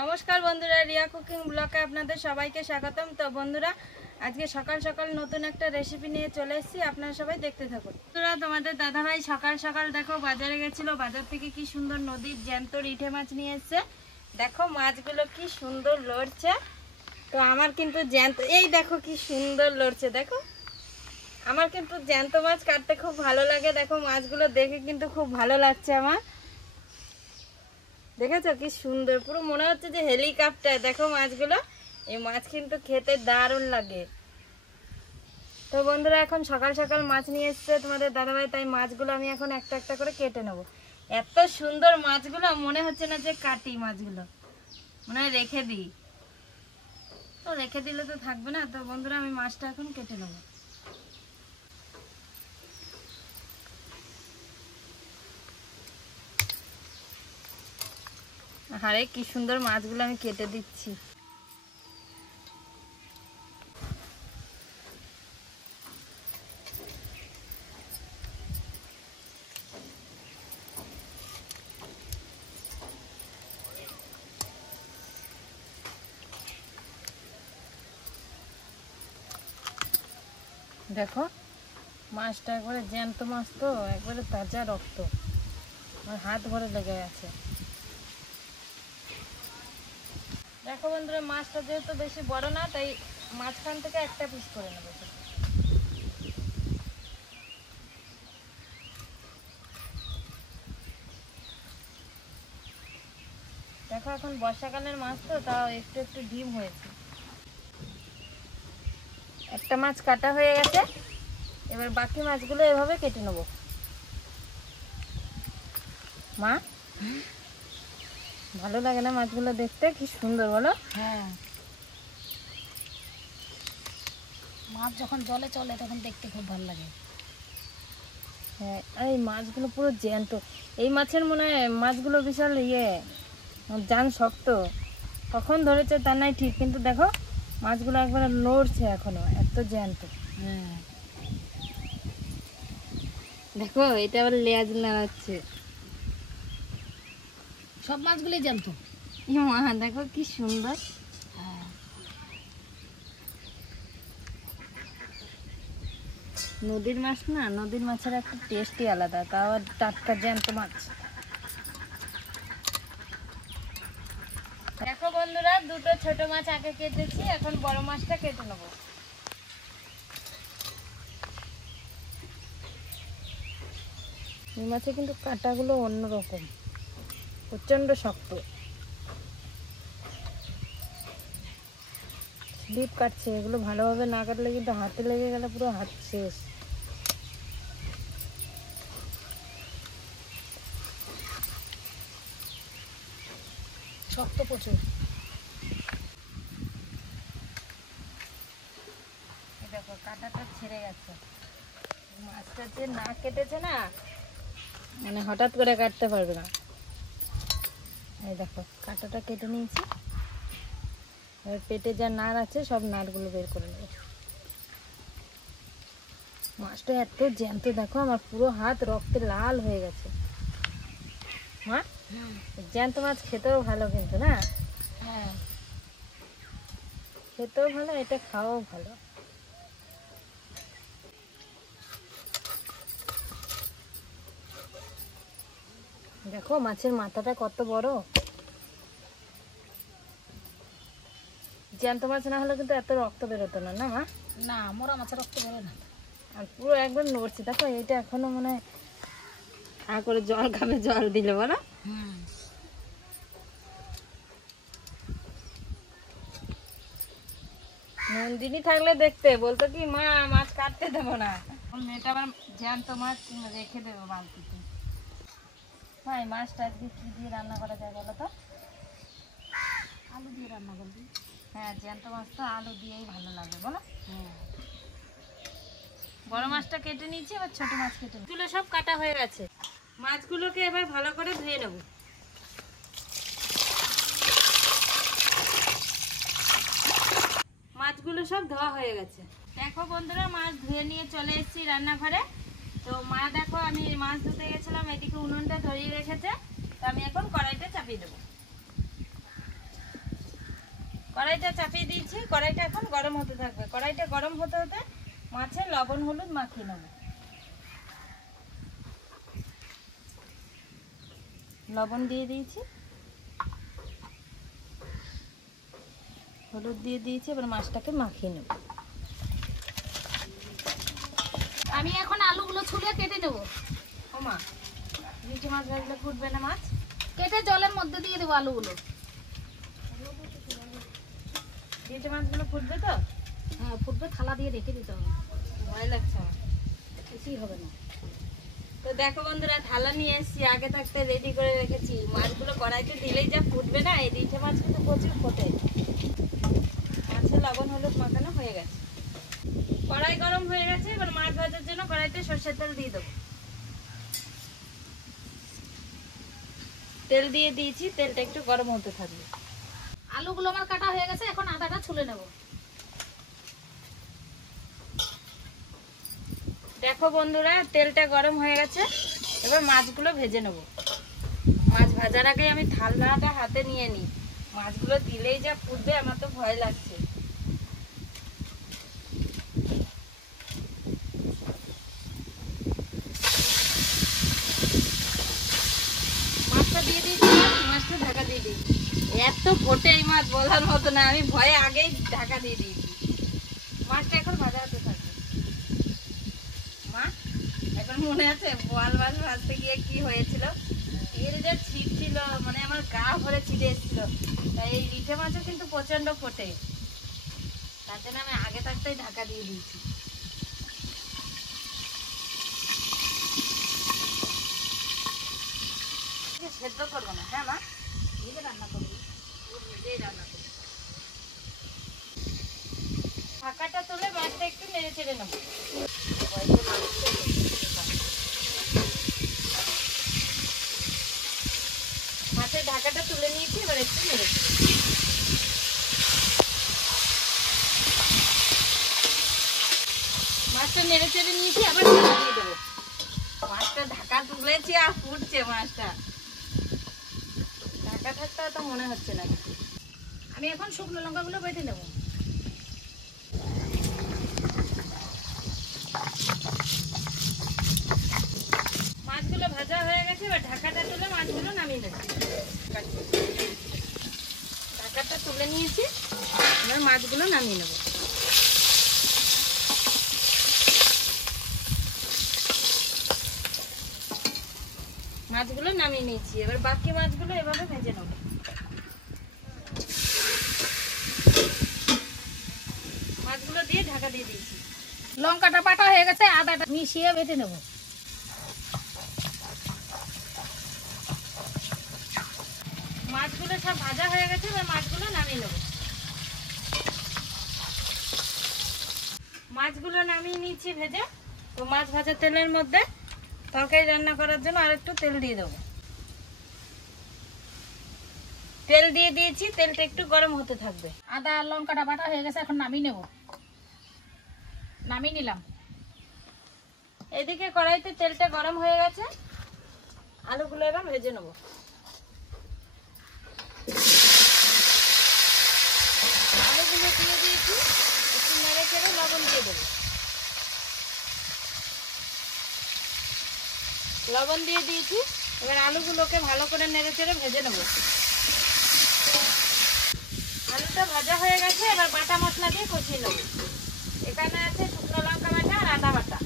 নমস্কার বন্ধুরা, রিয়া কুকিং ব্লগে আপনাদের সবাইকে স্বাগতম। তো বন্ধুরা, আজকে সকাল সকাল নতুন একটা রেসিপি নিয়ে চলে এসেছি, আপনারা সবাই দেখতে থাকুন। বন্ধুরা, তোমাদের দাদাভাই সকাল সকাল দেখো বাজারে গেছিল, বাজার থেকে কি সুন্দর নদীর জ্যান্ত ইটে মাছ নিয়ে এসছে। দেখো মাছগুলো কি সুন্দর লড়ছে। তো আমার কিন্তু জ্যান্ত, এই দেখো কি সুন্দর লড়ছে, দেখো আমার কিন্তু জ্যান্ত মাছ কাটতে খুব ভালো লাগে। দেখো মাছগুলো দেখে কিন্তু খুব ভালো লাগছে আমার। দেখেছো কি সুন্দর, পুরো মনে হচ্ছে যে হেলিকপ্টার। দেখো মাছগুলো, এই মাছ কিন্তু খেতে দারুণ লাগে। তো বন্ধুরা, এখন সকাল সকাল মাছ নিয়ে এসছে তোমাদের দাদাভাই, তাই মাছগুলো আমি এখন একটা একটা করে কেটে নেবো। এত সুন্দর মাছগুলো, মনে হচ্ছে না যে কাটি মাছগুলো, মনে হয় রেখে দিই। তো রেখে দিলে তো থাকবে না। তো বন্ধুরা, আমি মাছটা এখন কেটে নেবো। আরে কি সুন্দর মাছগুলো আমি কেটে দিচ্ছি। দেখো মাছটা একবারে জ্যান্ত মাছ, তো একবারে তাজা রক্ত, আমার হাত ভরে লেগে আছে। দেখো বন্ধুরা, মাছটা যেহেতু বেশি বড় না, তাই মাঝখান থেকে একটা পিস করে নেবো। দেখো এখন বর্ষাকালের মাছ, তো তাও একটু একটু ডিম হয়েছে। একটা মাছ কাটা হয়ে গেছে, এবার বাকি মাছগুলো এভাবে কেটে নেবো। মা, ভালো লাগে না মাছগুলো দেখতে? কি সুন্দর বলো। হ্যাঁ, মাছ যখন জলে চলে তখন দেখতে খুব ভালো লাগে। হ্যাঁ, আর এই মাছগুলো পুরো জ্যান্ত। এই মাছের মনে হয় মাছগুলো বিশাল জান শক্ত, কখন ধরেছে তার নাই ঠিক, কিন্তু দেখো মাছগুলো একবারে নড়ছে এখনো, এত জ্যান্ত। হ্যাঁ, দেখো এটা আবার লেজ নাড়াচ্ছে। সব মাছগুলোই জ্যান্ত। মা দেখো কি সুন্দর। হ্যাঁ, নদীর মাছ না, নদীর মাছের একটা টেস্টই আলাদা, তাও আর টাটকা জ্যান্ত মাছ। দেখো বন্ধুরা, দুটো ছোট মাছ আগে কেটেছি, এখন বড় মাছটা কেটে নেবো। এই মাছে কিন্তু কাঁটাগুলো অন্যরকম, প্রচন্ড শক্ত, স্লিপ কাটছে। এগুলো ভালোভাবে না কাটলে কিন্তু হাতে লেগে গেলে পুরো হাত শেষ। শক্ত প্রচুর। দেখো কাঁটাটা ছেড়ে গেছে। মাছটা যে না কেটেছে না, মানে হঠাৎ করে কাটতে পারবে না। এই দেখো কাঁটাটা কেটে নিয়েছি, এবার পেটে যা নাড় আছে সব নাড়গুলো বের করে নেব। মাছটা এত জ্যান্ত, দেখো আমার পুরো হাত রক্তে লাল হয়ে গেছে। মা, জ্যান্ত মাছ খেতেও ভালো কিন্তু না? হ্যাঁ, খেতেও ভালো, এটা খাওয়াও ভালো। দেখো মাছের মাথাটা কত বড়। জ্যান্ত মাছ না হলে কিন্তু এত রক্ত বেরোতো না, না মা? না, মোরা মাছের রক্ত বেরোয় না। আর পুরো একবার নড়ছে। দেখো এটা এখনো মনে হয় করে জল খাবে, জল দিলে বলো। নন্দিনী থাকলে দেখতে বলতো কি, মা মাছ কাটতে দেবো না, এটা আবার জ্যান্ত মাছ রেখে দেবো বালতিতে। হ্যাঁ, মাছটা আজকে কি দিয়ে রান্না করা যায় বলো তো? আলু দিয়ে রান্না করবি? হ্যাঁ, জ্যান্ত মাছ তো আলু দিয়েই ভালো লাগে বলো। হ্যাঁ, বড় মাছটা কেটে নিয়েছি, এবার ছোট মাছ কেটে নিচ্ছি। সব কাটা হয়ে গেছে, মাছগুলোকে এবার ভালো করে ধুয়ে নেব। মাছগুলো সব ধোয়া হয়ে গেছে। দেখো বন্ধুরা, মাছ ধুয়ে নিয়ে চলে এসেছি রান্নাঘরে। তো মা দেখো, আমি মাছ ধুতে গেছিলাম, এদিকে উনুনটা ধরিয়ে রেখেছে। তো আমি এখন কড়াইটা চাপিয়ে দেবো। কড়াইটা চাপিয়ে দিয়েছি, কড়াইটা এখন গরম হতে থাকবে। কড়াইটা গরম হতে হতে মাছে লবণ হলুদ মাখিয়ে নেব। লবণ দিয়ে দিয়েছি, হলুদ দিয়ে দিয়েছি, এবার মাছটাকে মাখিয়ে নেব। আমি এখন আলুগুলো ছুলে কেটে নেবো। ও মা, ইলিশে মাছ ভাজলে ফুটবে না মাছ? কেটে জলের মধ্যে দিয়ে দেবো আলুগুলো। ইলিশে মাছগুলো ফুটবে তো? হ্যাঁ ফুটবে, থালা দিয়ে রেখে দিতে হবে, ভয় লাগছে আমার। কিছুই হবে না। তো দেখো বন্ধুরা, থালা নিয়ে এসেছি, আগে থাকতে রেডি করে রেখেছি। মাছগুলো কড়াইতে দিলেই যা ফুটবে না, এই ইলিশে মাছ কিন্তু প্রচুর ফোটে। মাছে লবণ হলুদ মাখানো হয়ে গেছে, কড়াই গরম হয়ে গেছে। এবার মাছ ভাজার জন্য কড়াইতে সরষের তেল দিয়ে দেবো। তেল দিয়ে দিয়েছি, তেলটা একটু গরম হতে থাকবে। আলুগুলো আমার কাটা হয়ে গেছে, এখন আদাটা ছুলে নেব। দেখো বন্ধুরা, তেলটা গরম হয়ে গেছে, এবার মাছগুলো ভেজে নেব। মাছ ভাজার আগে আমি থালাটা হাতে নিয়ে নিই, মাছগুলো দিলেই যা ফুটবে, আমার তো ভয় লাগছে। মাছটা দিয়ে দিয়েছি, মাছটা ঢাকা দিয়ে দিয়েছি। এত ফোটে এই মাছ বলার মতো না, আমি ভয়ে আগেই ঢাকা দিয়ে দিয়েছি। মাছটা এখন ভাজা হতে থাকবে। মা, এখন মনে আছে বোয়াল মাছ ভাজতে গিয়ে কি হয়েছিল? এর যে ছিট ছিল, মানে আমার গা ভরে ছিটে এসেছিল। তাই এই ইলিশে মাছও কিন্তু প্রচন্ড ফোটে, তার জন্য আমি আগে থাকতেই ঢাকা দিয়ে দিয়েছি। সেদ্ধ করবো না, হ্যাঁ মা, নিজে রান্না করবি। নিজেই রান্না করবো। ঢাকাটা তুলে মাছটা একটু নেড়ে চেড়ে নেবো। মাছের ঢাকাটা তুলে নিয়েছি, এবার একটু নেড়ে চেড়ে মাছটা নেড়ে চেড়ে নিয়েছি, আবার ঢাকা দিয়ে দেবো। মাছটা ঢাকা তুলেছি আর ফুটছে মাছটা, ঢাকা থাকতে তো মনে হচ্ছে না কিছু। আমি এখন শুকনো লঙ্কাগুলো বেটে নেব। মাছগুলো ভাজা হয়ে গেছে, এবার ঢাকাটা তুলে মাছগুলো নামিয়ে নেব। ঢাকাটা তুলে নিয়েছি, এবার মাছগুলো নামিয়ে নেব। মাছগুলো নামিয়ে নিয়েছি, এবার বাকি মাছগুলো এভাবে ভেজে নেব। মাছগুলো দিয়ে ঢাকা দিয়ে দিয়েছি। লঙ্কাটা বাটা হয়ে গেছে, আদাটা মিশিয়ে বেটে নেব। মাছগুলো সব ভাজা হয়ে গেছে, এবার মাছগুলো নামিয়ে নেব। মাছগুলো নামিয়ে নিয়েছি ভেজে। তো মাছ ভাজা তেলের মধ্যে তরকারি রান্না করার জন্য আরেকটু তেল দিয়ে দেবো। তেল দিয়ে দিয়েছি, তেলটা একটু গরম হতে থাকবে। আদা আর লঙ্কাটা বাটা হয়ে গেছে, এখন নামিয়ে নেব। নামিয়ে নিলাম। এদিকে কড়াইতে তেলটা গরম হয়ে গেছে, আলুগুলো এবার ভেজে নেব। আলুগুলো দিয়ে দিয়েছি, একটু নেড়ে চেড়ে লবণ দিয়ে দেবো। লবণ দিয়ে দিয়েছি, এবার আলুগুলোকে ভালো করে নেড়ে চেড়ে ভেজে নেব। আলুটা ভাজা হয়ে গেছে, এবার বাটা মশলা দিয়ে কষিয়ে নেব। এখানে আছে শুকনো লঙ্কা বাটা আর আদা বাটা।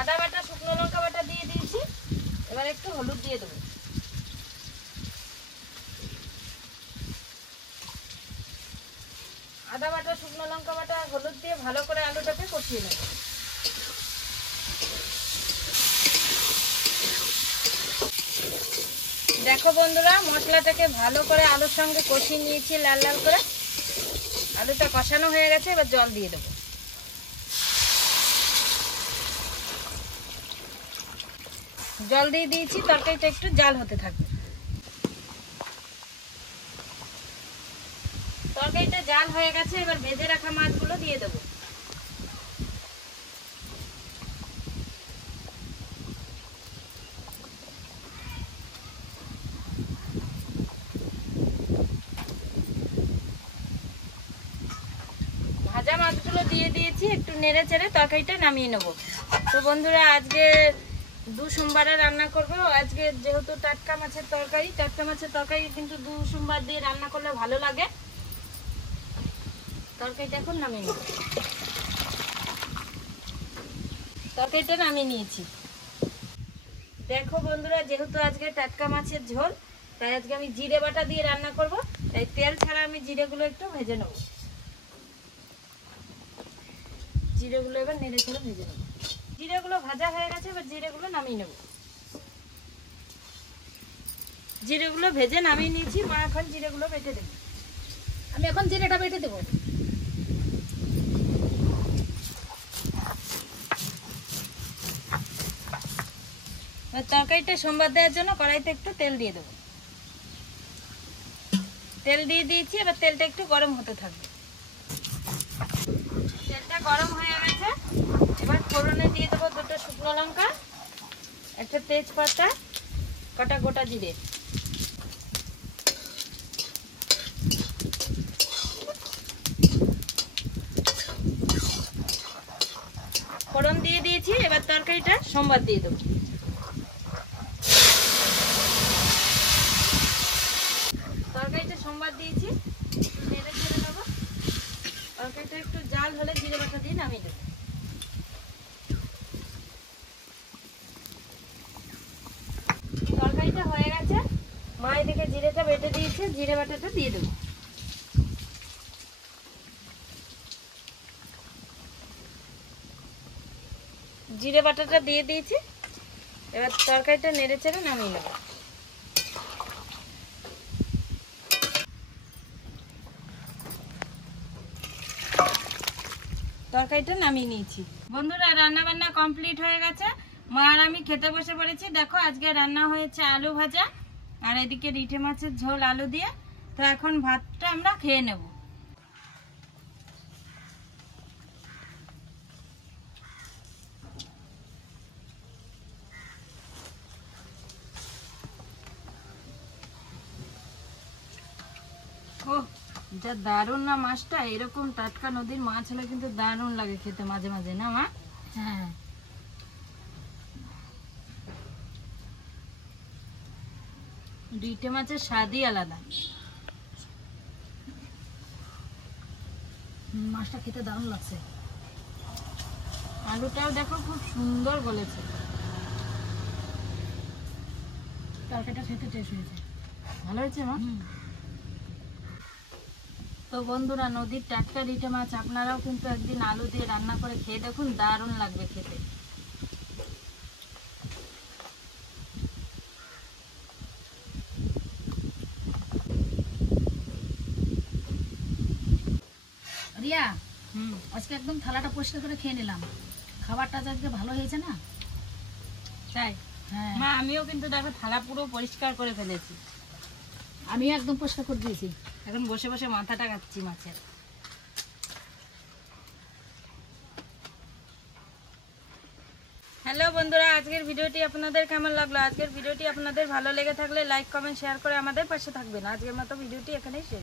আদা বাটা শুকনো লঙ্কা বাটা দিয়ে দিয়েছি, এবার একটু হলুদ দিয়ে দেবো। আদা বাটা শুকনো লঙ্কা বাটা আর হলুদ দিয়ে ভালো করে আলুটাকে কষিয়ে নেব। দেখো বন্ধুরা, মশলাটাকে ভালো করে আলুর সঙ্গে কষিয়ে নিয়েছি লাল লাল করে। আলুটা কষানো হয়ে গেছে, এবার জল দিয়ে দেবো। জল দিয়ে দিয়েছি, তরকারিটা একটু জাল হতে থাকবে। তরকারিটা জাল হয়ে গেছে, এবার ভেজে রাখা মাছগুলো দিয়ে দেবো। দিয়ে দিয়েছি, একটু নেড়ে চেড়ে তরকারিটা নামিয়ে নেব। তো বন্ধুরা আজকে সোমবারে রান্না করব। আজকে যেহেতু টাটকা মাছের তরকারি কিন্তু সোমবার দিয়ে রান্না করলে ভালো লাগে। তরকারিটা এখন নামিয়ে নেব। তরকারিটা নামিয়ে নিয়েছি। দেখো বন্ধুরা, যেহেতু আজকে টাটকা মাছের ঝোল, তাই আজকে আমি জিরে বাটা দিয়ে রান্না করব। তাই তেল ছাড়া আমি জিরেগুলো একটু ভেজে নেব। জিরেগুলো এবার নেড়ে চেড়ে ভেজে নেব। জিরেগুলো ভাজা হয়ে গেছে, এবার জিরেগুলো নামিয়ে নেব। জিরেগুলো ভেজে নামিয়ে নিয়েছি। মা এখন জিরেগুলো বেটে দেবে। আমি এখন জিরেটা বেটে দেবো। তরকারিটা সোমবার দেওয়ার জন্য কড়াইতে একটু তেল দিয়ে দেবো। তেল দিয়ে দিয়েছি, এবার তেলটা একটু গরম হতে থাকবে। তেলটা গরম হয়ে গেছে, এবার ফোড়নে দিয়ে দেবো 2টো শুকনো লঙ্কা, একটা তেজপাতা, কটা গোটা জিরে। ফোড়ন দিয়ে দিয়েছি, এবার তরকারিটা সোমবার দিয়ে দেবো। তরকারিটা সোমবার দিয়েছি, একটু নেড়ে ছেড়ে নেবো। তরকারিটা একটু জাল হলে জিরে বাটা দিয়ে নামিয়ে দেবো। তরকারিটা হয়ে গেছে, মা এদিকে জিরেটা বেটে দিয়েছে, জিরে বাটাটা দিয়ে দেবো। জিরে বাটাটা দিয়ে দিয়েছি, এবার তরকারিটা নেড়ে চেড়ে নামিয়ে নেব। তরকারিটা নামিয়ে নিয়েছি। বন্ধুরা রান্না বান্না কমপ্লিট হয়ে গেছে। মা আর আমি খেতে বসে পড়েছি। দেখো আজকে রান্না হয়েছে আলু ভাজা, আর এদিকে রিঠে মাছের ঝোল আলু দিয়ে। তো এখন ভাতটা আমরা খেয়ে নেব। ও যা দারুণ না মাছটা! এরকম টাটকা নদীর মাছ হলে কিন্তু দারুণ লাগে খেতে মাঝে মাঝে, না মা? হ্যাঁ, রিঠে মাছের স্বাদই আলাদা। মাছটা খেতে দারুণ লাগছে। আলুটাও দেখো খুব সুন্দর গলেছে। তরকারিটা খেতে টেস্ট হয়েছে। ভালো হয়েছে মা? তো বন্ধুরা, নদীর টাটকা রিঠে মাছ আপনারাও কিন্তু একদিন আলু দিয়ে রান্না করে খেয়ে দেখুন, দারুণ লাগবে খেতে। রিয়া, আজকে একদম থালাটা পরিষ্কার করে খেয়ে নিলাম। খাবারটা আজকে ভালো হয়েছে না? তাই? হ্যাঁ, মা আমিও কিন্তু দেখো থালা পুরো পরিষ্কার করে ফেলেছি। আমিও একদম পরিষ্কার করে দিয়েছি। এখন বসে বসে মাথাটা কাটছি মাছের। হ্যালো বন্ধুরা, আজকের ভিডিওটি আপনাদের কেমন লাগলো? আজকের ভিডিওটি আপনাদের ভালো লেগে থাকলে লাইক কমেন্ট শেয়ার করে আমাদের পাশে থাকবেন। আজকের মতো ভিডিওটি এখানেই শেষ।